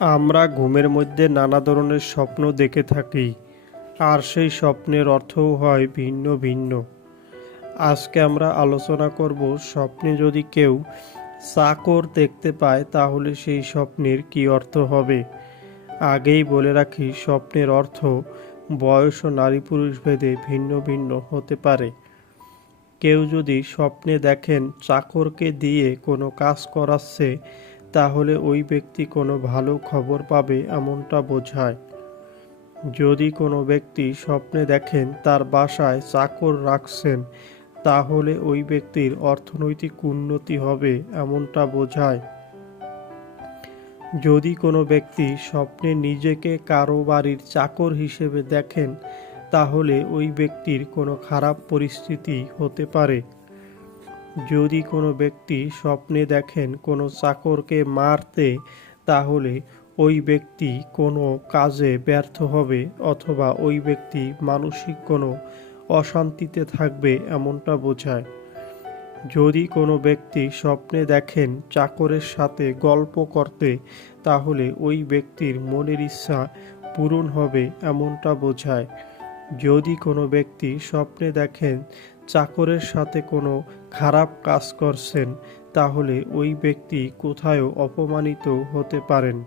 আমরা ঘুমের মধ্যে নানা ধরনের স্বপ্ন দেখে থাকি, আর সেই স্বপ্নের অর্থও হয় ভিন্ন ভিন্ন। আজকে আমরা আলোচনা করব স্বপ্নে যদি কেউ চাকর দেখতে পায়, তাহলে সেই স্বপ্নের কী অর্থ হবে? আগেই বলে রাখি, স্বপ্নের অর্থ বয়স ও নারী পুরুষ ভেদে ভিন্ন ভিন্ন হতে পারে। কেউ যদি স্বপ্নে দেখেন চাকরকে দিয়ে কোনো কাজ করাচ্ছে তাহলে ওই ব্যক্তি কোনো ভালো খবর পাবে এমনটা বোঝায়। যদি কোনো ব্যক্তি স্বপ্নে দেখেন তার বাসায় চাকর রাখছেন, তাহলে ওই ব্যক্তির অর্থনৈতিক উন্নতি হবে এমনটা বোঝায়। যদি কোনো ব্যক্তি স্বপ্নে নিজেকে কারও বাড়ির চাকর হিসেবে দেখেন, তাহলে ওই ব্যক্তির কোনো খারাপ পরিস্থিতি হতে পারে। যদি কোনো ব্যক্তি স্বপ্নে দেখেন কোনো চাকরকে মারতে, তাহলে ওই ব্যক্তি কোনো কাজে ব্যর্থ হবে অথবা ওই ব্যক্তি মানসিক কোনো অশান্তিতে থাকবে এমনটা বোঝায়। যদি কোনো ব্যক্তি স্বপ্নে দেখেন চাকরের সাথে গল্প করতে, তাহলে ওই ব্যক্তির মনের ইচ্ছা পূরণ হবে এমনটা বোঝায়। যদি কোনো ব্যক্তি স্বপ্নে দেখেন চাকরের সাথে কোনো খারাপ কাজ করছেন, তাহলে ওই ব্যক্তি কোথাও অপমানিত হতে পারেন।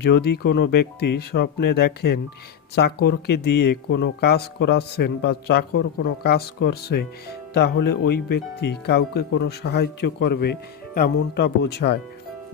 যদি কোনো ব্যক্তি স্বপ্নে দেখেন চাকরকে দিয়ে কোনো কাজ করাচ্ছেন বা চাকর কোনো কাজ করছে, তাহলে ওই ব্যক্তি কাউকে কোনো সাহায্য করবে এমনটা বোঝায়।